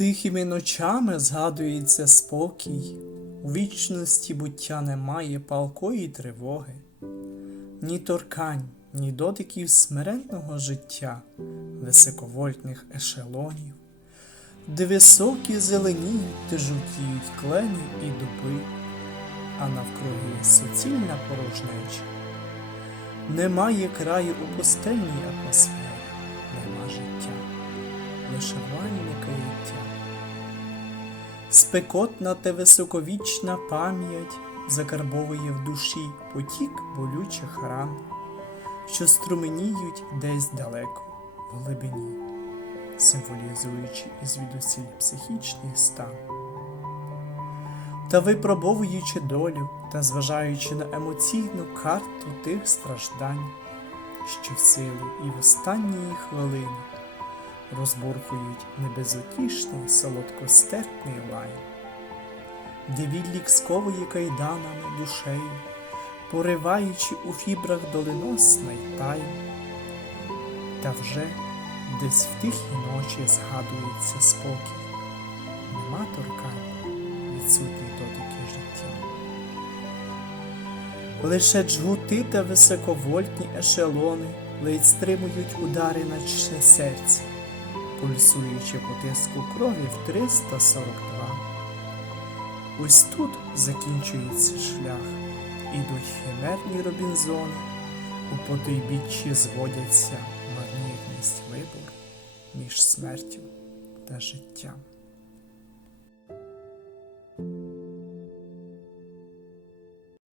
Тихими ночами згадується спокій, у вічності буття немає палкої тривоги, ні торкань, ні дотиків смиренного життя, високовольтних ешелонів, де високі зеленіють та жовтіють клени і дуби, а навкруги суцільна порожнеча. Немає краю у пустельній атмосфері, лише вальне. Спекотна та високовічна пам'ять закарбовує в душі потік болючих ран, що струменіють десь далеко, в глибині, символізуючи ізвідусіль психічний стан. Та випробовуючи долю та зважаючи на емоційну карту тих страждань, що в силу і в останньої хвилини розбурхують небезутішний солодкостерпний лайн, де відлік сковує кайданами душею, пориваючи у фібрах доленосний тайм, та вже десь в тихій ночі згадується спокій, нема торкань, відсутні дотики життя. Лише джгути та високовольтні ешелони ледь стримують удари наче серця, пульсуючи по тиску крові в 342. Ось тут закінчується шлях, ідуть химерні робінзони, у потойбіччі зводяться марнірність вибор між смертю та життям.